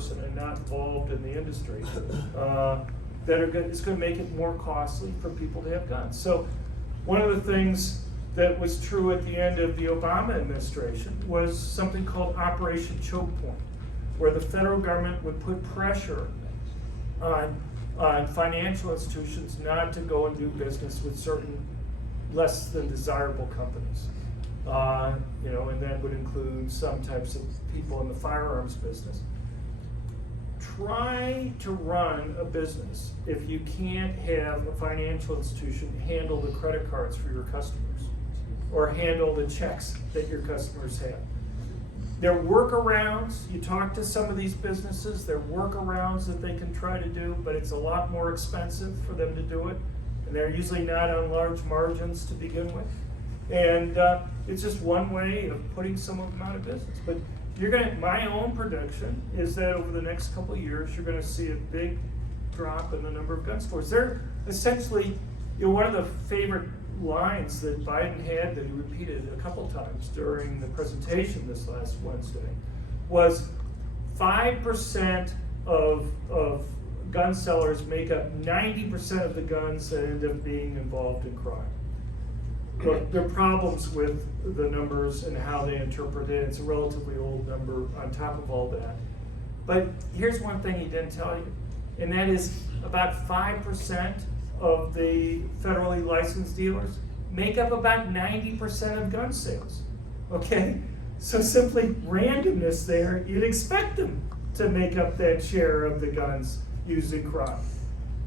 person and not involved in the industry, it's going to make it more costly for people to have guns. So one of the things that was true at the end of the Obama administration was something called Operation Choke Point, where the federal government would put pressure on financial institutions not to go and do business with certain less than desirable companies. And that would include some types of people in the firearms business. Try to run a business if you can't have a financial institution handle the credit cards for your customers or handle the checks that your customers have. There are workarounds. You talk to some of these businesses, there are workarounds that they can try to do, but it's a lot more expensive for them to do it. And they're usually not on large margins to begin with. And it's just one way of putting some of them out of business. But my own prediction is that over the next couple of years, you're going to see a big drop in the number of gun stores. They're essentially, one of the favorite lines that Biden had that he repeated a couple times during the presentation this last Wednesday was 5% of gun sellers make up 90% of the guns that end up being involved in crime. But there are problems with the numbers and how they interpret it. It's a relatively old number on top of all that. But here's one thing he didn't tell you, and that is about 5% of the federally licensed dealers make up about 90% of gun sales, okay? So simply randomness there, you'd expect them to make up that share of the guns used in crime.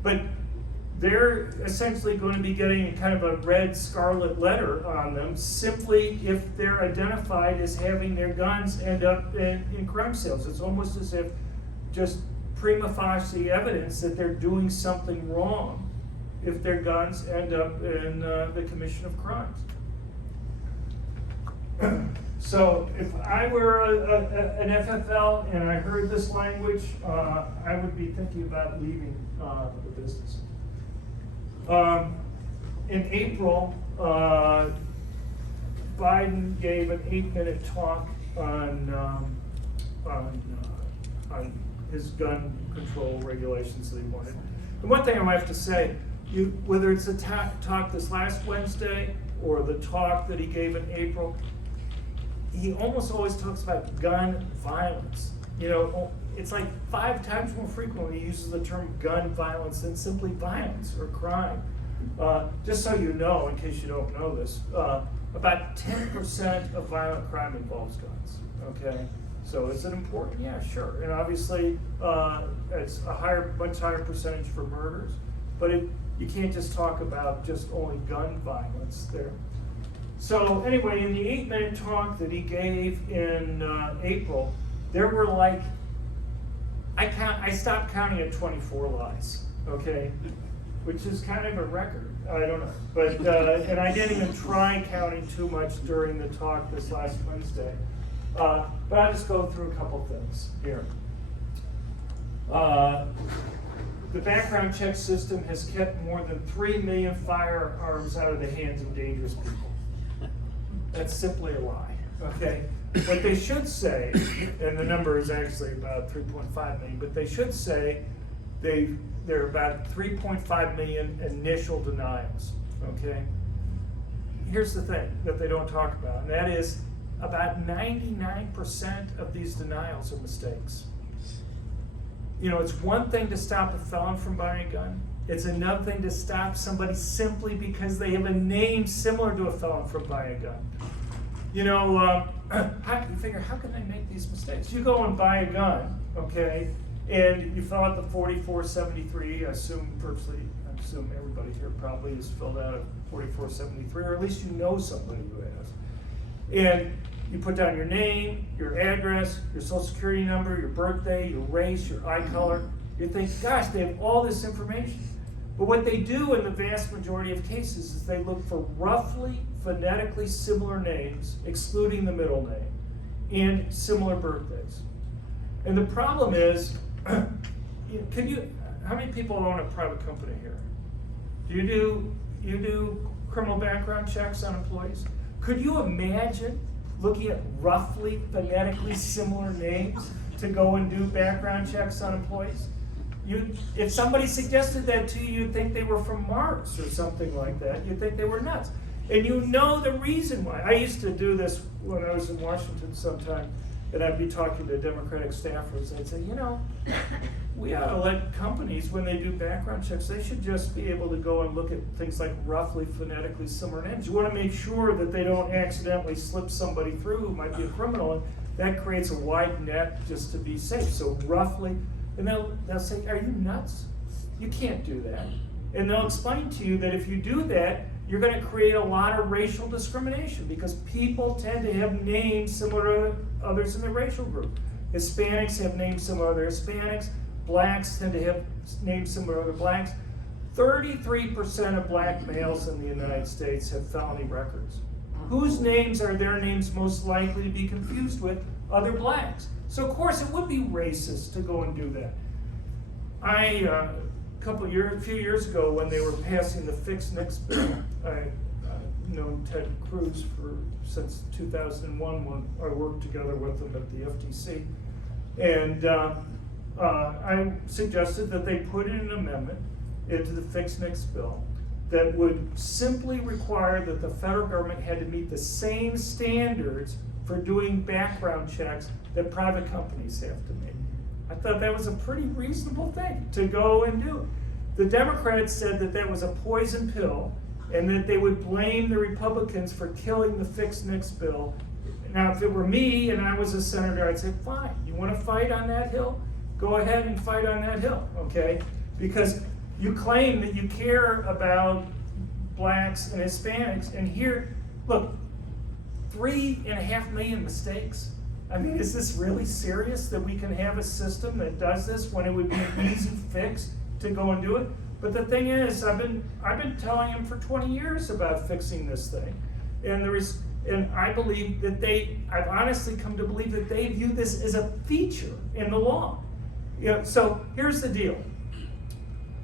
But they're essentially going to be getting kind of a red scarlet letter on them simply if they're identified as having their guns end up in crime sales. It's almost as if just prima facie evidence that they're doing something wrong if their guns end up in the commission of crimes. So if I were an FFL and I heard this language, I would be thinking about leaving the business. In April, Biden gave an 8-minute talk on his gun control regulations that he wanted. And one thing I have to say, whether it's a talk this last Wednesday or the talk that he gave in April, he almost always talks about gun violence. It's like 5 times more frequently he uses the term gun violence than simply violence or crime. Just so you know, in case you don't know this, about 10% of violent crime involves guns, okay? So is it important? Yeah, sure. And obviously, it's a much higher percentage for murders, but you can't just talk about just only gun violence there. So anyway, in the 8-minute talk that he gave in April, there were I stopped counting at 24 lies, okay? Which is kind of a record, I don't know. But, and I didn't even try counting too much during the talk this last Wednesday. But I'll just go through a couple things here. The background check system has kept more than 3 million firearms out of the hands of dangerous people. That's simply a lie, okay? What they should say, and the number is actually about 3.5 million, but they should say there are about 3.5 million initial denials, okay? Here's the thing that they don't talk about, and that is about 99% of these denials are mistakes. It's one thing to stop a felon from buying a gun. It's another thing to stop somebody simply because they have a name similar to a felon from buying a gun. You figure, how can they make these mistakes? You go and buy a gun, okay, and you fill out the 4473. I assume everybody here probably has filled out a 4473, or at least you know somebody who has. And you put down your name, your address, your social security number, your birthday, your race, your eye color. You think, gosh, they have all this information. But what they do in the vast majority of cases is they look for roughly phonetically similar names, excluding the middle name, and similar birthdays. And the problem is, how many people own a private company here? Do you do criminal background checks on employees? Could you imagine looking at roughly phonetically similar names to go and do background checks on employees? If somebody suggested that to you, you'd think they were from Mars or something like that. You'd think they were nuts. And you know the reason why. I used to do this when I was in Washington sometime, and I'd be talking to Democratic staffers. I'd say, we ought to let companies, when they do background checks, they should just be able to go and look at things like roughly phonetically similar names. You want to make sure that they don't accidentally slip somebody through who might be a criminal, and that creates a wide net just to be safe. So roughly, and they'll say, are you nuts? You can't do that. And they'll explain to you that if you do that, you're going to create a lot of racial discrimination because people tend to have names similar to others in their racial group. Hispanics have names similar to other Hispanics. Blacks tend to have names similar to other blacks. 33% of black males in the United States have felony records. Whose names are their names most likely to be confused with? Other blacks. So of course it would be racist to go and do that. A few years ago when they were passing the Fix NICS bill, I've known Ted Cruz since 2001 when I worked together with him at the FTC. And I suggested that they put in an amendment into the Fix NICS bill that would simply require that the federal government had to meet the same standards for doing background checks that private companies have to make. I thought that was a pretty reasonable thing to go and do. The Democrats said that that was a poison pill and that they would blame the Republicans for killing the Fix NICS bill. Now, if it were me and I was a senator, I'd say, fine, you want to fight on that hill? Go ahead and fight on that hill, okay? Because you claim that you care about blacks and Hispanics, and here, look, 3.5 million mistakes. I mean, is this really serious that we can have a system that does this when it would be an easy fix to go and do it? But the thing is, I've been telling him for 20 years about fixing this thing, and I believe that I've honestly come to believe that they view this as a feature in the law. So here's the deal.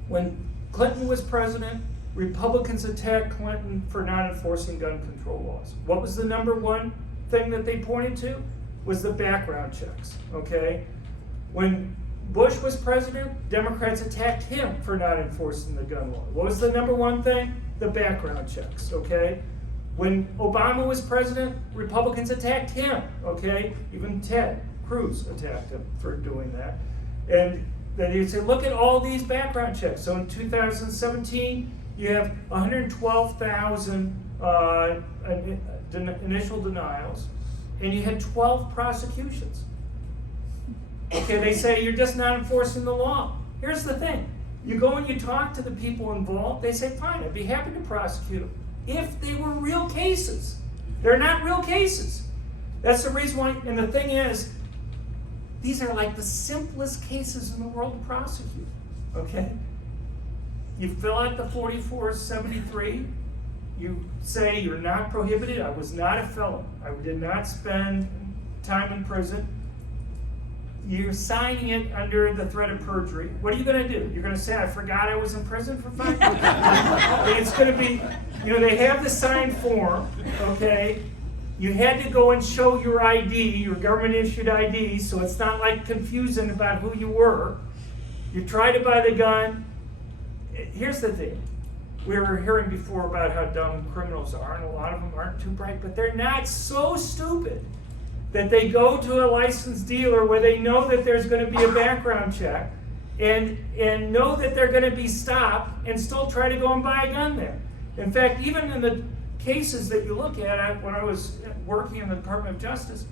When Clinton was president, Republicans attacked Clinton for not enforcing gun control laws. What was the number one thing that they pointed to? Was the background checks, okay? When Bush was president, Democrats attacked him for not enforcing the gun law. What was the number one thing? The background checks, okay? When Obama was president, Republicans attacked him, okay? Even Ted Cruz attacked him for doing that. And then you say, look at all these background checks. So in 2017, you have 112,000 initial denials, and you had 12 prosecutions. Okay, they say you're just not enforcing the law. Here's the thing. You go and you talk to the people involved, they say, fine, I'd be happy to prosecute them. If they were real cases. They're not real cases. That's the reason why, and the thing is, these are like the simplest cases in the world to prosecute, okay? You fill out the 4473, you say you're not prohibited, I was not a felon, I did not spend time in prison. You're signing it under the threat of perjury. What are you going to do? You're going to say, I forgot I was in prison for 5 years? And it's going to be, they have the signed form, okay? You had to go and show your ID, your government-issued ID, so it's not like confusing about who you were. You try to buy the gun. Here's the thing. We were hearing before about how dumb criminals are, and a lot of them aren't too bright, but they're not so stupid that they go to a licensed dealer where they know that there's going to be a background check and know that they're going to be stopped and still try to go and buy a gun there. In fact, even in the cases that you look at, when I was working in the Department of Justice,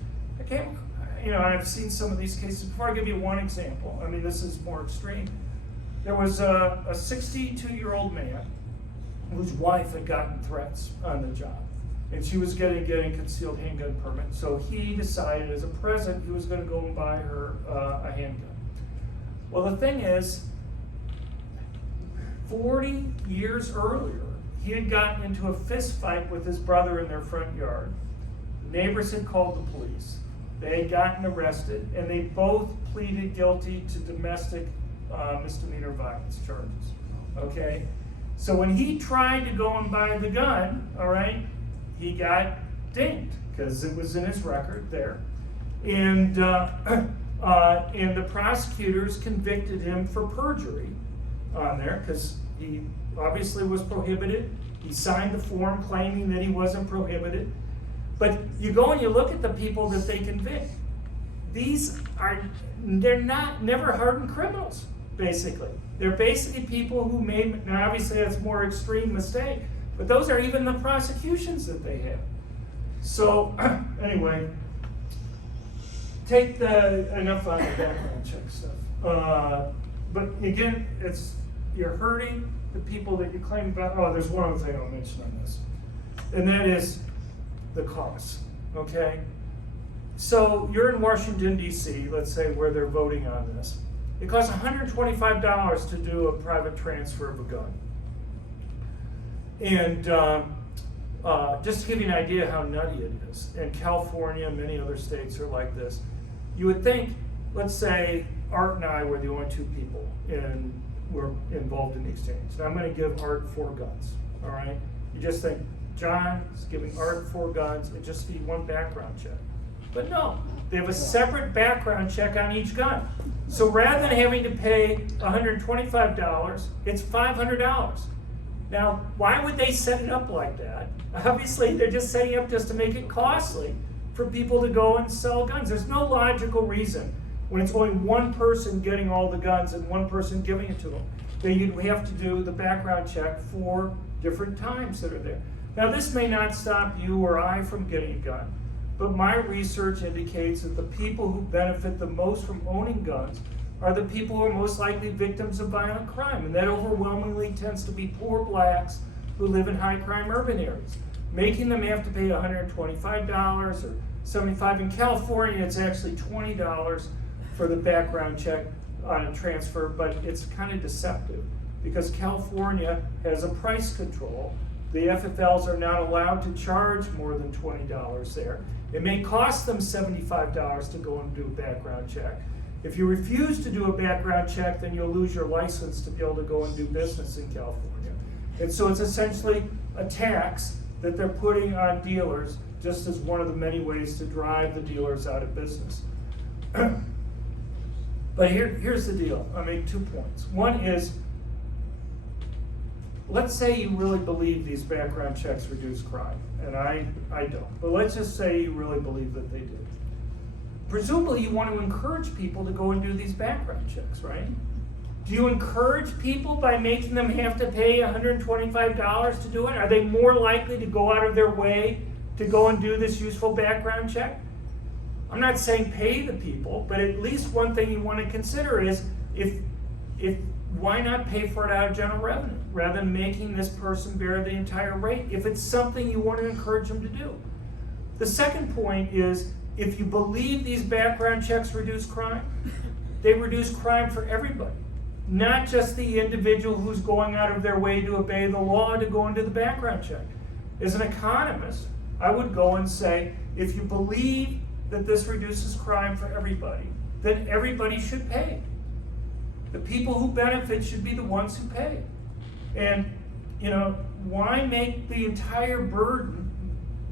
I've seen some of these cases. Before I give you one example, I mean, this is more extreme. There was a 62-year-old man whose wife had gotten threats on the job. And she was getting a concealed handgun permit. So he decided as a present he was going to go and buy her a handgun. Well, the thing is, 40 years earlier, he had gotten into a fist fight with his brother in their front yard. Neighbors had called the police. They had gotten arrested, and they both pleaded guilty to domestic misdemeanor violence charges. Okay? So when he tried to go and buy the gun, all right, he got dinged because it was in his record there. And And the prosecutors convicted him for perjury on there because he obviously was prohibited. He signed the form claiming that he wasn't prohibited. But you go and you look at the people that they convict. They're never hardened criminals, basically. They're basically people who made, now obviously that's a more extreme mistake, but those are even the prosecutions that they have. So, anyway, enough on the background check stuff. But again, you're hurting the people that you claim about. Oh, there's one other thing I'll mention on this, and that is the cost, okay? So you're in Washington, D.C., let's say, where they're voting on this. It costs $125 to do a private transfer of a gun. And just to give you an idea how nutty it is, and California and many other states are like this, you would think, let's say Art and I were the only two people were involved in the exchange. And I'm going to give Art 4 guns, all right? You just think, John is giving Art 4 guns, it'd just be one background check. But no, they have a separate background check on each gun. So rather than having to pay $125, it's $500. Now, why would they set it up like that? Obviously, they're just setting it up just to make it costly for people to go and sell guns. There's no logical reason when it's only one person getting all the guns and one person giving it to them, that you'd have to do the background check 4 different times that are there. Now, this may not stop you or I from getting a gun, but my research indicates that the people who benefit the most from owning guns are the people who are most likely victims of violent crime, and that overwhelmingly tends to be poor blacks who live in high-crime urban areas, making them have to pay $125 or $75. In California, it's actually $20 for the background check on a transfer, but it's kind of deceptive because California has a price control. The FFLs are not allowed to charge more than $20 there. It may cost them $75 to go and do a background check. If you refuse to do a background check, then you'll lose your license to be able to go and do business in California. And so it's essentially a tax that they're putting on dealers just as one of the many ways to drive the dealers out of business. But here's the deal. I'll make 2 points. One is, let's say you really believe these background checks reduce crime, and I don't, but let's just say you really believe that they do. Presumably you want to encourage people to go and do these background checks, right? Do you encourage people by making them have to pay $125 to do it? Are they more likely to go out of their way to go and do this useful background check? I'm not saying pay the people, but at least one thing you want to consider is why not pay for it out of general revenue rather than making this person bear the entire rate if it's something you want to encourage them to do. The second point is, if you believe these background checks reduce crime, they reduce crime for everybody, not just the individual who's going out of their way to obey the law to go and do the background check. As an economist, I would go and say, if you believe that this reduces crime for everybody, then everybody should pay. The people who benefit should be the ones who pay. And, why make the entire burden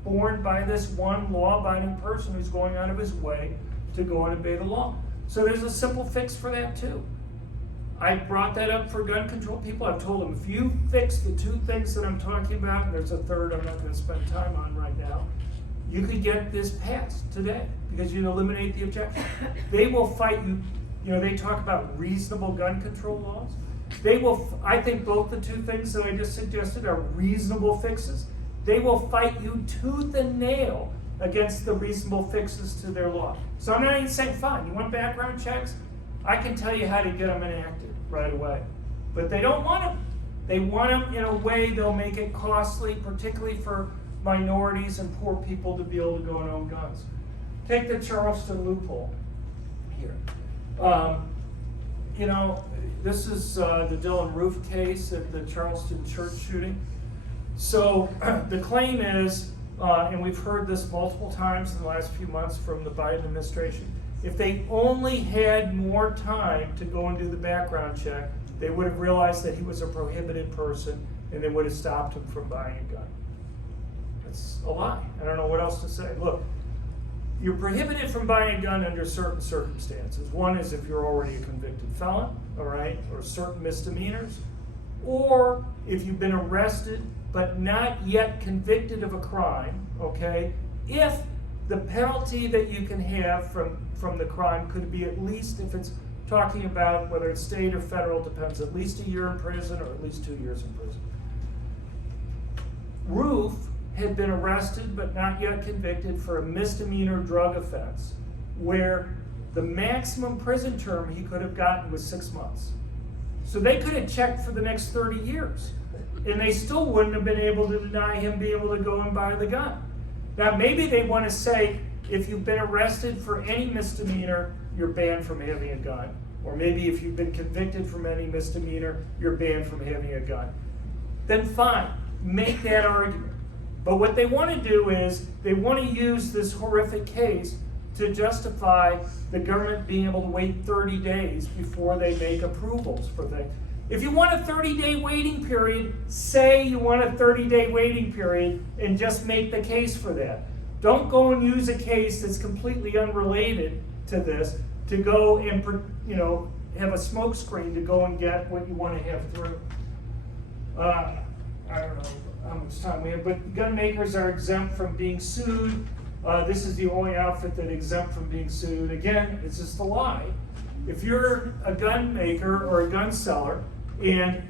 borne by this one law-abiding person who's going out of his way to go and obey the law? So there's a simple fix for that too. I brought that up for gun control people. I've told them, if you fix the 2 things that I'm talking about, and there's a third I'm not going to spend time on right now, you could get this passed today because you'd eliminate the objection. They will fight you. They talk about reasonable gun control laws. I think both the 2 things that I just suggested are reasonable fixes. They will fight you tooth and nail against the reasonable fixes to their law. So I'm not even saying, fine, you want background checks? I can tell you how to get them enacted right away. But they don't want them. They want them in a way they'll make it costly, particularly for minorities and poor people to be able to go and own guns. Take the Charleston loophole here. This is the Dylan Roof case at the Charleston church shooting. So the claim is, and we've heard this multiple times in the last few months from the Biden administration, if they only had more time to go and do the background check, they would have realized that he was a prohibited person and they would have stopped him from buying a gun. That's a lie. I don't know what else to say. Look, you're prohibited from buying a gun under certain circumstances. One is if you're already a convicted felon, all right, or certain misdemeanors, or if you've been arrested but not yet convicted of a crime, okay, if the penalty that you can have from the crime could be at least, if it's talking about whether it's state or federal, depends, at least a year in prison or at least 2 years in prison. Roof had been arrested but not yet convicted for a misdemeanor drug offense where the maximum prison term he could have gotten was 6 months. So they could have checked for the next 30 years and they still wouldn't have been able to deny him being able to go and buy the gun. Now maybe they want to say if you've been arrested for any misdemeanor, you're banned from having a gun. Or maybe if you've been convicted from any misdemeanor, you're banned from having a gun. Then fine, make that argument. But what they want to do is they want to use this horrific case to justify the government being able to wait 30 days before they make approvals for things. If you want a 30-day waiting period, say you want a 30-day waiting period and just make the case for that. Don't go and use a case that's completely unrelated to this to go and, have a smoke screen to go and get what you want to have through. I don't know how much time we have, but gun makers are exempt from being sued. This is the only outfit that exempt from being sued. Again, it's just a lie. If you're a gun maker or a gun seller and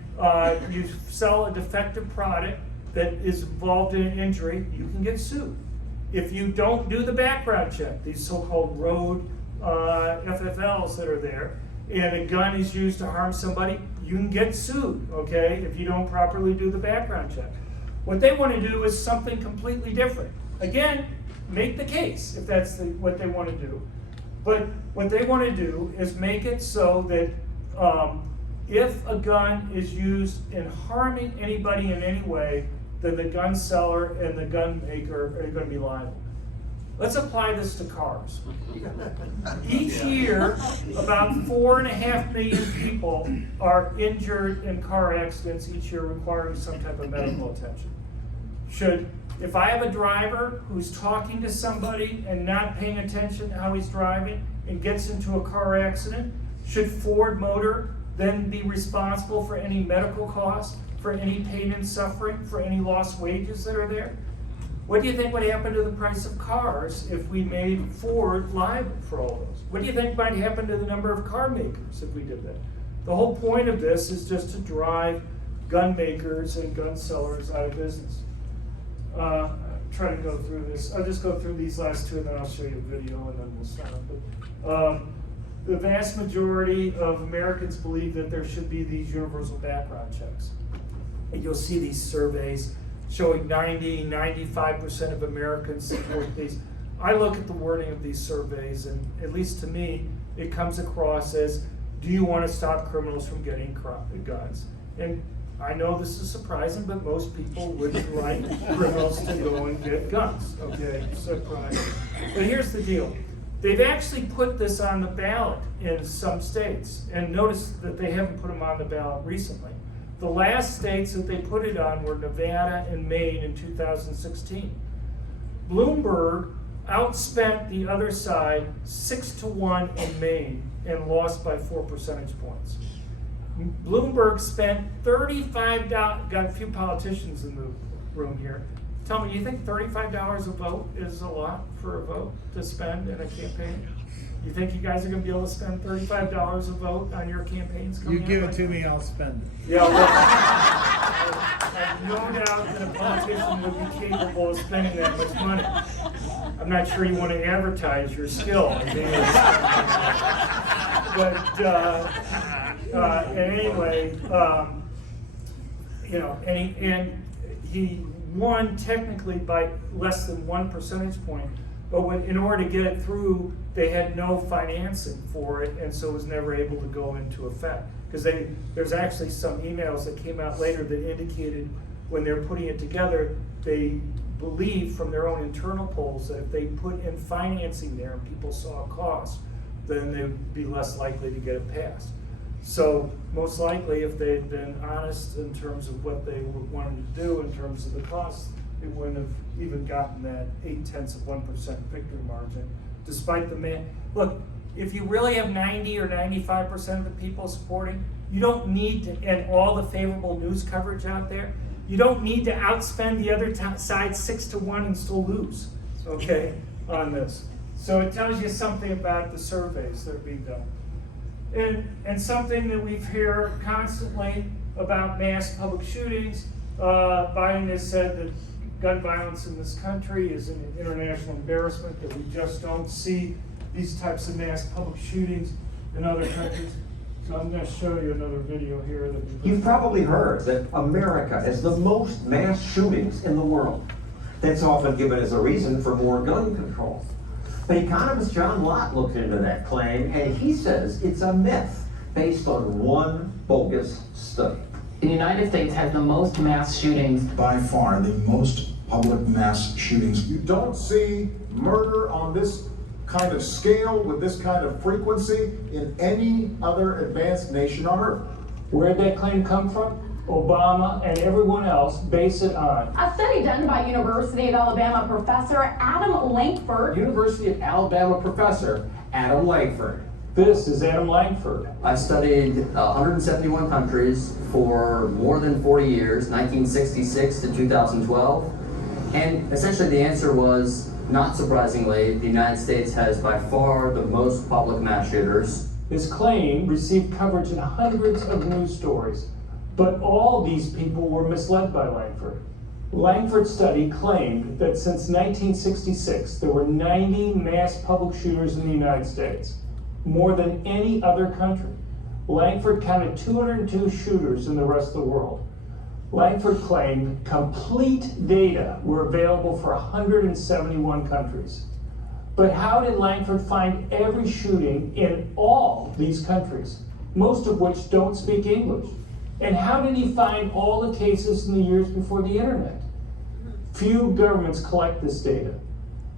you sell a defective product that is involved in an injury, you can get sued. If you don't do the background check, these so-called road FFLs that are there, and a gun is used to harm somebody, you can get sued, okay, if you don't properly do the background check. What they want to do is something completely different. Again, make the case if that's what they want to do. But what they want to do is make it so that if a gun is used in harming anybody in any way, then the gun seller and the gun maker are going to be liable. Let's apply this to cars. Each year, about 4.5 million people are injured in car accidents each year requiring some type of medical attention. If I have a driver who's talking to somebody and not paying attention to how he's driving and gets into a car accident, should Ford Motor then be responsible for any medical costs, for any pain and suffering, for any lost wages that are there? What do you think would happen to the price of cars if we made Ford liable for all those? What do you think might happen to the number of car makers if we did that? The whole point of this is just to drive gun makers and gun sellers out of business. I'm trying to go through this. I'll just go through these last two and then I'll show you a video and then we'll stop. But, the vast majority of Americans believe that there should be these universal background checks. And you'll see these surveys showing 95% of Americans support these. I look at the wording of these surveys and at least to me, it comes across as, do you want to stop criminals from getting guns? And I know this is surprising, but most people wouldn't like criminals to go and get guns, okay? Surprising. But here's the deal. They've actually put this on the ballot in some states, and notice that they haven't put them on the ballot recently. The last states that they put it on were Nevada and Maine in 2016. Bloomberg outspent the other side 6-1 in Maine and lost by 4 percentage points. Bloomberg spent $35, got a few politicians in the room here. Tell me, do you think $35 a vote is a lot for a vote to spend in a campaign? You think you guys are going to be able to spend $35 a vote on your campaigns coming up? You give it to me, I'll spend it. Yeah, well, I have no doubt that a politician would be capable of spending that much money. I'm not sure you want to advertise your skill. But anyway, and he won technically by less than 1 percentage point, but in order to get it through, they had no financing for it, and so it was never able to go into effect. Because there's actually some emails that came out later that indicated when they're putting it together, they believe from their own internal polls that if they put in financing there and people saw a cost, then they'd be less likely to get it passed. So most likely, if they had been honest in terms of what they wanted to do in terms of the costs, they it wouldn't have even gotten that 0.8% victory margin, despite the look, if you really have 90 or 95% of the people supporting, you don't need to, and all the favorable news coverage out there, you don't need to outspend the other side 6-1 and still lose, okay, on this. So it tells you something about the surveys that are being done. And something that we've heard constantly about mass public shootings, Biden has said that gun violence in this country is an international embarrassment, that we just don't see these types of mass public shootings in other countries. So I'm going to show you another video here. You've probably heard that America has the most mass shootings in the world. That's often given as a reason for more gun control. But economist John Lott looked into that claim, and he says it's a myth based on one bogus study. The United States has the most mass shootings. By far, the most public mass shootings. You don't see murder on this kind of scale with this kind of frequency in any other advanced nation on earth. Where'd that claim come from? Obama and everyone else base it on. A study done by University of Alabama professor Adam Langford. University of Alabama professor Adam Langford. This is Adam Langford. I studied 171 countries for more than 40 years, 1966 to 2012. And essentially the answer was, not surprisingly, the United States has by far the most public mass shooters. His claim received coverage in hundreds of news stories, but all these people were misled by Langford. Langford's study claimed that since 1966, there were 90 mass public shooters in the United States, more than any other country. Langford counted 202 shooters in the rest of the world. Langford claimed complete data were available for 171 countries. But how did Langford find every shooting in all these countries, most of which don't speak English? And how did he find all the cases in the years before the internet? Few governments collect this data.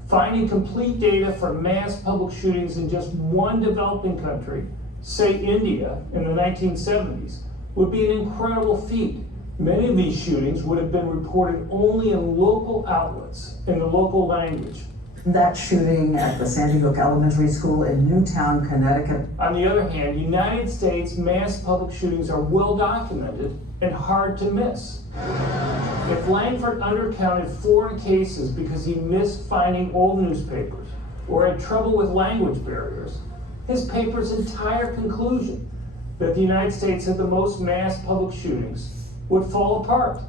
Finding complete data for mass public shootings in just one developing country, say India in the 1970s, would be an incredible feat. Many of these shootings would have been reported only in local outlets, in the local language. That shooting at the Sandy Hook Elementary School in Newtown, Connecticut. On the other hand, United States mass public shootings are well documented and hard to miss. If Langford undercounted foreign cases because he missed finding old newspapers or had trouble with language barriers, his paper's entire conclusion that the United States had the most mass public shootings would fall apart.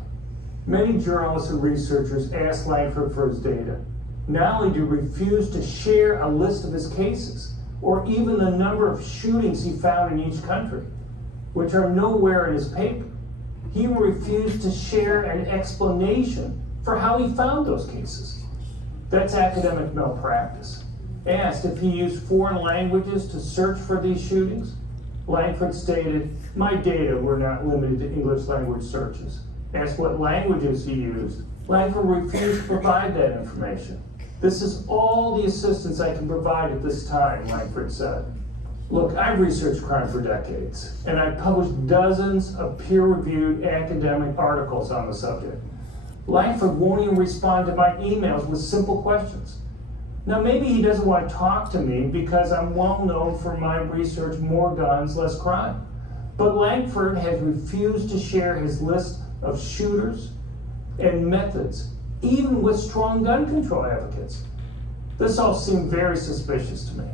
Many journalists and researchers asked Langford for his data. Not only did he refuse to share a list of his cases, or even the number of shootings he found in each country, which are nowhere in his paper, he refused to share an explanation for how he found those cases. That's academic malpractice. Asked if he used foreign languages to search for these shootings, Langford stated, "My data were not limited to English language searches." Asked what languages he used, Langford refused to provide that information. "This is all the assistance I can provide at this time," Langford said. Look, I've researched crime for decades, and I've published dozens of peer-reviewed academic articles on the subject. Langford won't even respond to my emails with simple questions. Now, maybe he doesn't want to talk to me because I'm well known for my research, more guns, less crime. But Langford has refused to share his list of shooters and methods, even with strong gun control advocates. This all seemed very suspicious to me.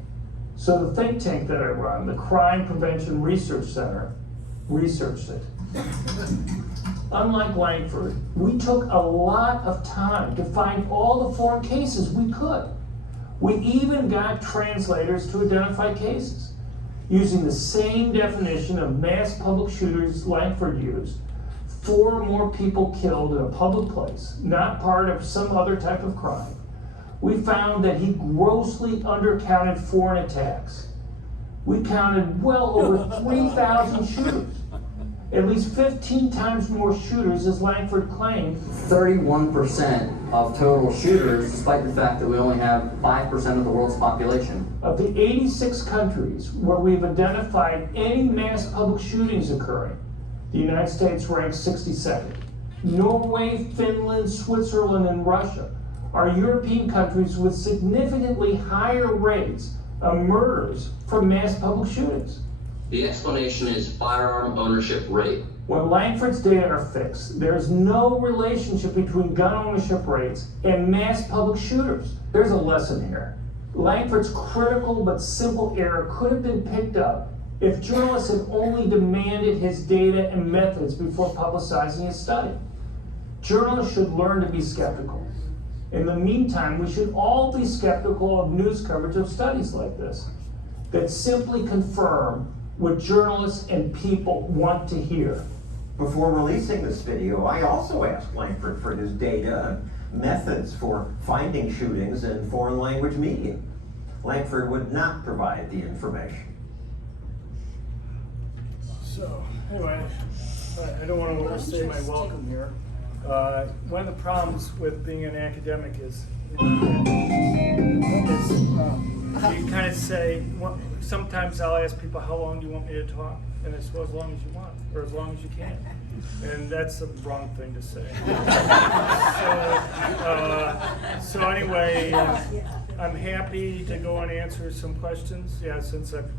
So the think tank that I run, the Crime Prevention Research Center, researched it. Unlike Langford, we took a lot of time to find all the foreign cases we could. We even got translators to identify cases. Using the same definition of mass public shooters Langford used, 4 more people killed in a public place, not part of some other type of crime. We found that he grossly undercounted foreign attacks. We counted well over 3,000 shooters, at least 15 times more shooters as Langford claimed. 31% of total shooters, despite the fact that we only have 5% of the world's population. Of the 86 countries where we've identified any mass public shootings occurring, the United States ranks 62nd. Norway, Finland, Switzerland, and Russia are European countries with significantly higher rates of murders from mass public shootings. The explanation is firearm ownership rate. When Langford's data are fixed, there is no relationship between gun ownership rates and mass public shooters. There's a lesson here. Langford's critical but simple error could have been picked up if journalists had only demanded his data and methods before publicizing his study. Journalists should learn to be skeptical. In the meantime, we should all be skeptical of news coverage of studies like this that simply confirm what journalists and people want to hear. Before releasing this video, I also asked Langford for his data and methods for finding shootings in foreign language media. Langford would not provide the information. So, anyway, I don't want to overstay my welcome here. One of the problems with being an academic is you kind of say, sometimes I'll ask people, how long do you want me to talk? And I say, well, as long as you want, or as long as you can. And that's the wrong thing to say. So anyway, I'm happy to go and answer some questions. Yeah, since I've